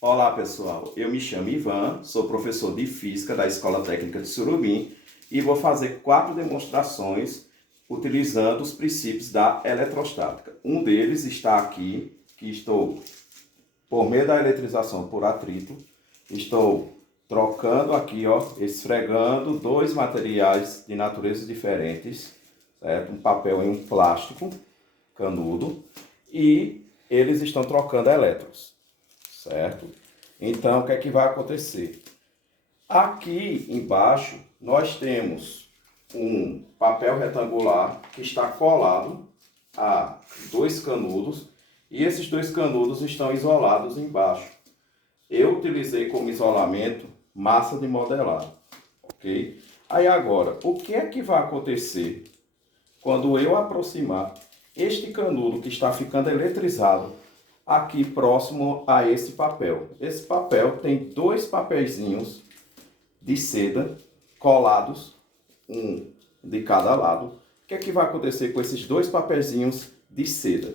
Olá pessoal, eu me chamo Ivan, sou professor de Física da Escola Técnica de Surubim e vou fazer 4 demonstrações utilizando os princípios da eletrostática. Um deles está aqui, que estou, por meio da eletrização por atrito, estou trocando aqui, esfregando dois materiais de naturezas diferentes, certo? Um papel e um plástico canudo, e eles estão trocando elétrons, certo? Então, o que é que vai acontecer? Aqui embaixo, nós temos um papel retangular que está colado a dois canudos, e esses dois canudos estão isolados embaixo. Eu utilizei como isolamento massa de modelar, ok? Aí agora, o que é que vai acontecer quando eu aproximar este canudo que está ficando eletrizado aqui próximo a esse papel? Esse papel tem dois papeizinhos de seda colados, um de cada lado. O que é que vai acontecer com esses dois papeizinhos de seda?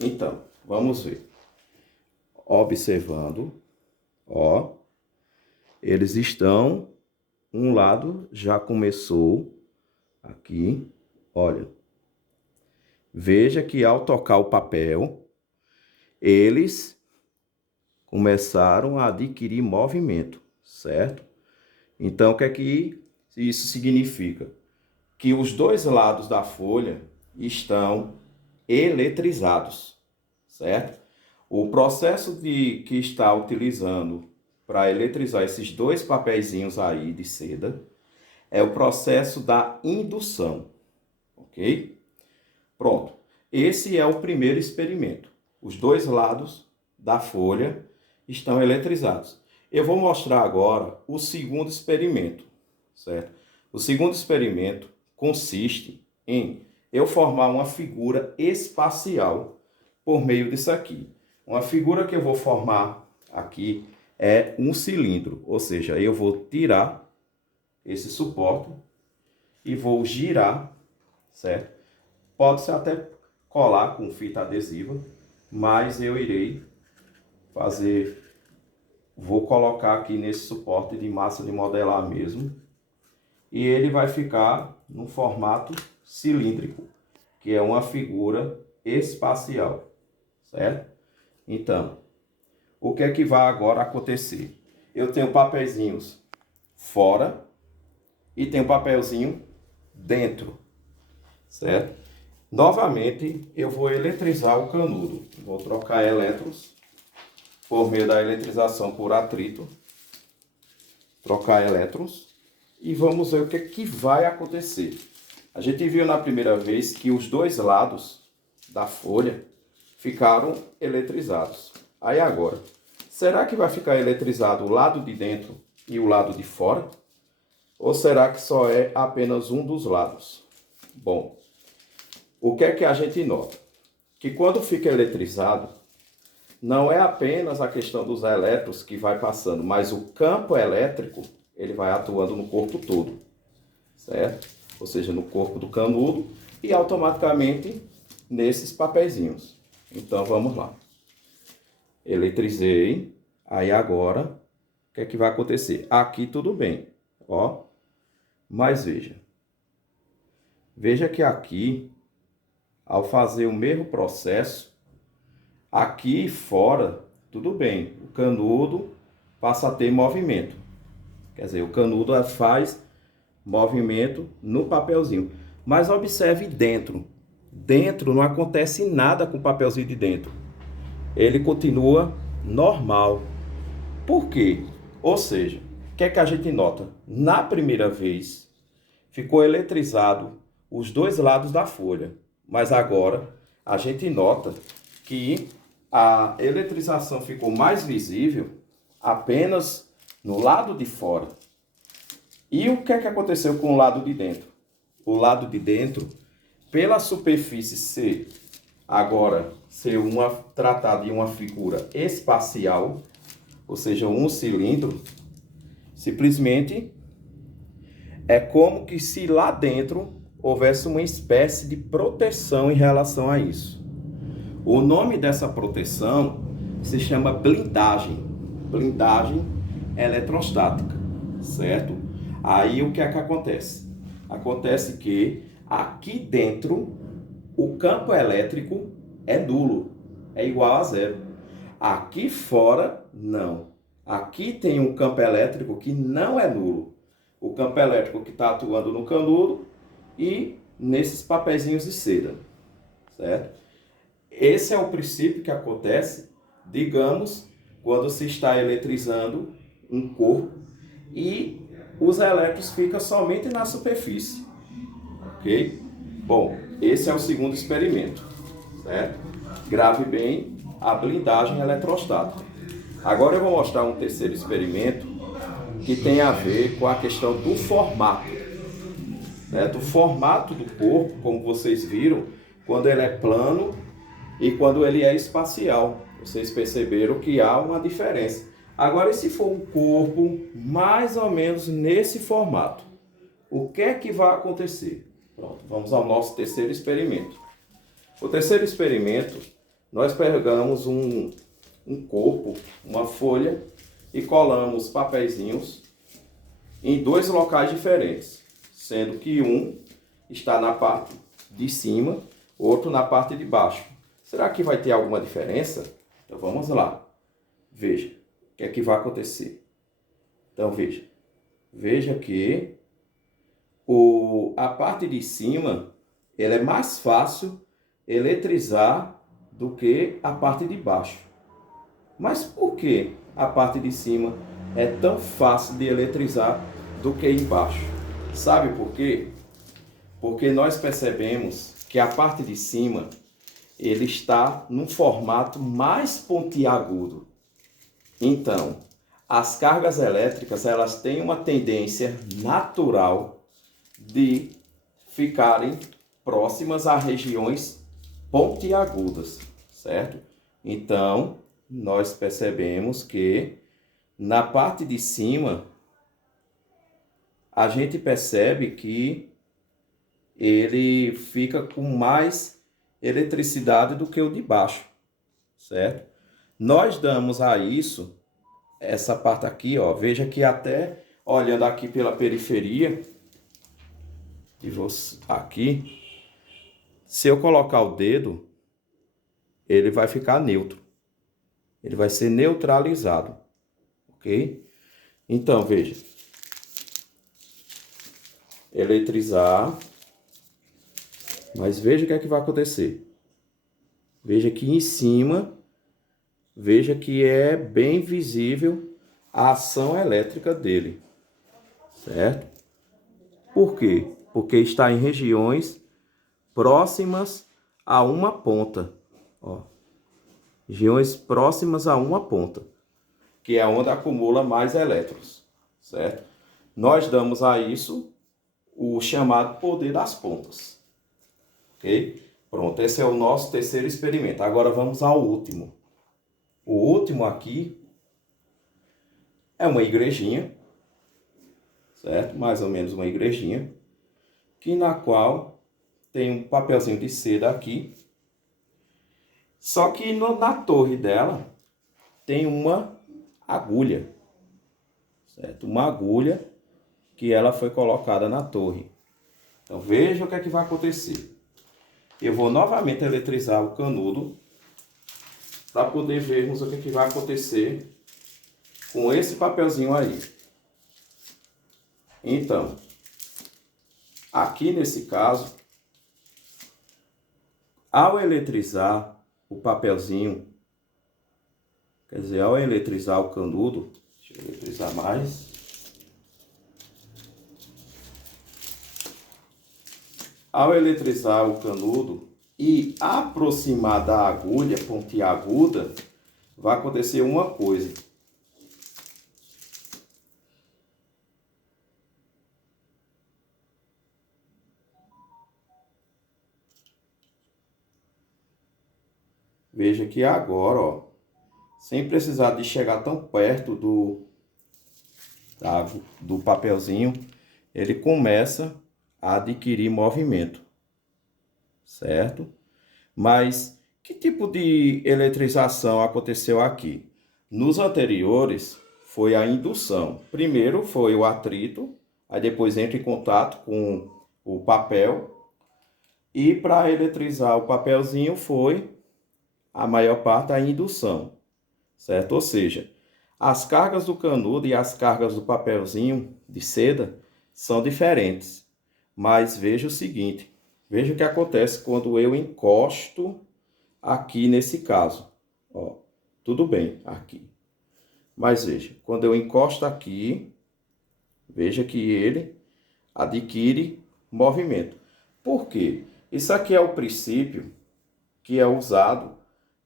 Então, vamos ver. Observando, eles estão, um lado já começou aqui, olha. Veja que ao tocar o papel, eles começaram a adquirir movimento, certo? Então, o que é que isso significa? Que os dois lados da folha estão eletrizados, certo? O processo que está utilizando para eletrizar esses dois papeizinhos aí de seda é o processo da indução, ok? Pronto. Esse é o primeiro experimento. Os dois lados da folha estão eletrizados. Eu vou mostrar agora o segundo experimento, certo? O segundo experimento consiste em eu formar uma figura espacial por meio disso aqui. Uma figura que eu vou formar aqui é um cilindro, ou seja, eu vou tirar esse suporte e vou girar, certo? Pode-se até colar com fita adesiva, mas eu irei vou colocar aqui nesse suporte de massa de modelar mesmo, e ele vai ficar no formato cilíndrico, que é uma figura espacial, certo? Então, o que é que vai agora acontecer? Eu tenho papeizinhos fora e tenho papelzinho dentro, certo? Novamente, eu vou eletrizar o canudo. Vou trocar elétrons por meio da eletrização por atrito. Trocar elétrons. E vamos ver o que é que vai acontecer. A gente viu na primeira vez que os dois lados da folha ficaram eletrizados. Aí agora, será que vai ficar eletrizado o lado de dentro e o lado de fora? Ou será que só é apenas um dos lados? Bom, o que é que a gente nota? Que quando fica eletrizado, não é apenas a questão dos elétrons que vai passando, mas o campo elétrico, ele vai atuando no corpo todo, certo? Ou seja, no corpo do canudo e automaticamente nesses papeizinhos. Então, vamos lá. Eletrizei. Aí agora, o que é que vai acontecer? Aqui tudo bem, mas veja. Veja que aqui, ao fazer o mesmo processo, aqui fora, tudo bem, o canudo passa a ter movimento. Quer dizer, o canudo faz movimento no papelzinho. Mas observe dentro. Dentro não acontece nada com o papelzinho de dentro. Ele continua normal. Por quê? Ou seja, o que é que a gente nota? Na primeira vez, ficou eletrizado os dois lados da folha. Mas agora, a gente nota que a eletrização ficou mais visível apenas no lado de fora. E o que é que aconteceu com o lado de dentro? O lado de dentro, pela superfície ser tratada de uma figura espacial, ou seja, um cilindro, simplesmente é como que se lá dentro houvesse uma espécie de proteção em relação a isso. O nome dessa proteção se chama blindagem. blindagem eletrostática, certo? Aí o que é que acontece? Acontece que aqui dentro o campo elétrico é nulo, é igual a zero. Aqui fora, não. Aqui tem um campo elétrico que não é nulo. O campo elétrico que está atuando no canudo e nesses papeizinhos de seda, certo? Esse é o princípio que acontece, digamos, quando se está eletrizando um corpo e os elétrons ficam somente na superfície, ok? Bom, esse é o segundo experimento, certo? Grave bem a blindagem eletrostática. Agora eu vou mostrar um terceiro experimento que tem a ver com a questão do formato, certo? O formato do corpo, como vocês viram, quando ele é plano e quando ele é espacial. Vocês perceberam que há uma diferença. Agora, e se for um corpo mais ou menos nesse formato? O que é que vai acontecer? Pronto, vamos ao nosso terceiro experimento. O terceiro experimento, nós pegamos um corpo, uma folha, e colamos papeizinhos em dois locais diferentes, sendo que um está na parte de cima, outro na parte de baixo. Será que vai ter alguma diferença? Então vamos lá. Veja o que é que vai acontecer. Então veja que a parte de cima ela é mais fácil eletrizar do que a parte de baixo. Mas por que a parte de cima é tão fácil de eletrizar do que embaixo? Sabe por quê? Porque nós percebemos que a parte de cima ele está num formato mais pontiagudo. Então, as cargas elétricas elas têm uma tendência natural de ficarem próximas a regiões pontiagudas, certo? Então, nós percebemos que na parte de cima a gente percebe que ele fica com mais eletricidade do que o de baixo, certo? Nós damos a isso, essa parte aqui, ó, veja que até olhando aqui pela periferia, aqui, se eu colocar o dedo, ele vai ficar neutro. Ele vai ser neutralizado, ok? Então, veja. Eletrizar. Mas veja o que é que vai acontecer. Veja que em cima, veja que é bem visível a ação elétrica dele, certo? Por quê? Porque está em regiões próximas a uma ponta, ó. Regiões próximas a uma ponta, que é onde acumula mais elétrons, certo? Nós damos a isso o chamado poder das pontas, ok? Pronto, esse é o nosso terceiro experimento. Agora vamos ao último. O último aqui é uma igrejinha, certo? Mais ou menos uma igrejinha, que na qual tem um papelzinho de seda aqui. Só que na torre dela tem uma agulha, certo? Uma agulha que ela foi colocada na torre. Então veja o que é que vai acontecer. Eu vou novamente eletrizar o canudo para poder vermos o que é que vai acontecer com esse papelzinho aí. Então, aqui nesse caso, ao eletrizar o papelzinho, quer dizer, ao eletrizar o canudo, deixa eu eletrizar mais. Ao eletrizar o canudo e aproximar da agulha pontiaguda, vai acontecer uma coisa. Veja que agora, ó, sem precisar de chegar tão perto do papelzinho, ele começa a adquirir movimento, certo? Mas que tipo de eletrização aconteceu aqui? Nos anteriores, foi a indução. Primeiro foi o atrito, aí depois entra em contato com o papel. E para eletrizar o papelzinho foi a maior parte a indução, certo? Ou seja, as cargas do canudo e as cargas do papelzinho de seda são diferentes. Mas veja o seguinte, veja o que acontece quando eu encosto aqui nesse caso. Ó, tudo bem aqui. Mas veja, quando eu encosto aqui, veja que ele adquire movimento. Por quê? Isso aqui é o princípio que é usado,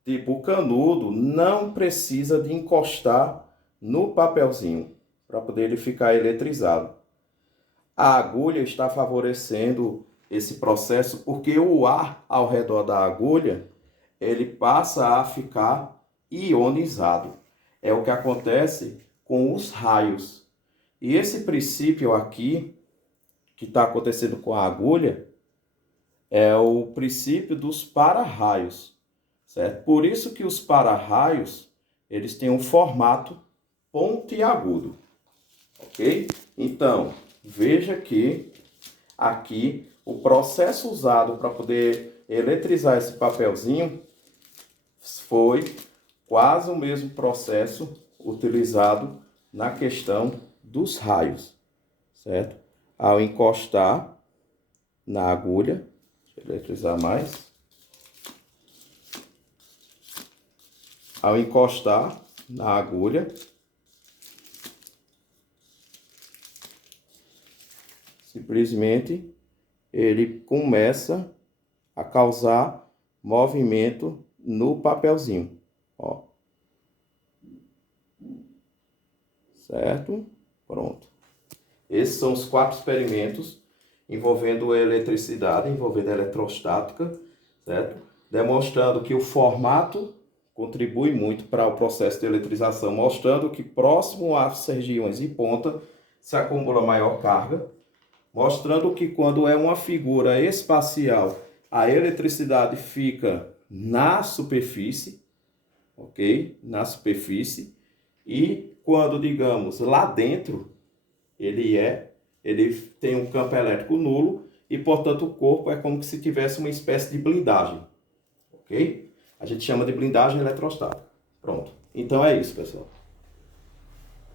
tipo, o canudo não precisa de encostar no papelzinho para poder ele ficar eletrizado. A agulha está favorecendo esse processo porque o ar ao redor da agulha, ele passa a ficar ionizado. É o que acontece com os raios. E esse princípio aqui, que está acontecendo com a agulha, é o princípio dos para-raios, certo? Por isso que os para-raios, eles têm um formato pontiagudo, ok? Então, veja que aqui o processo usado para poder eletrizar esse papelzinho foi quase o mesmo processo utilizado na questão dos raios, certo? Ao encostar na agulha, deixa eu eletrizar mais. Ao encostar na agulha, simplesmente ele começa a causar movimento no papelzinho, ó. Certo? Pronto. Esses são os 4 experimentos envolvendo eletricidade, envolvendo eletrostática, certo? Demonstrando que o formato contribui muito para o processo de eletrização, mostrando que próximo às regiões de ponta se acumula maior carga, mostrando que quando é uma figura espacial, a eletricidade fica na superfície, ok? Na superfície. E quando, digamos, lá dentro, ele tem um campo elétrico nulo e, portanto, o corpo é como se tivesse uma espécie de blindagem, ok? A gente chama de blindagem eletrostática. Pronto. Então é isso, pessoal.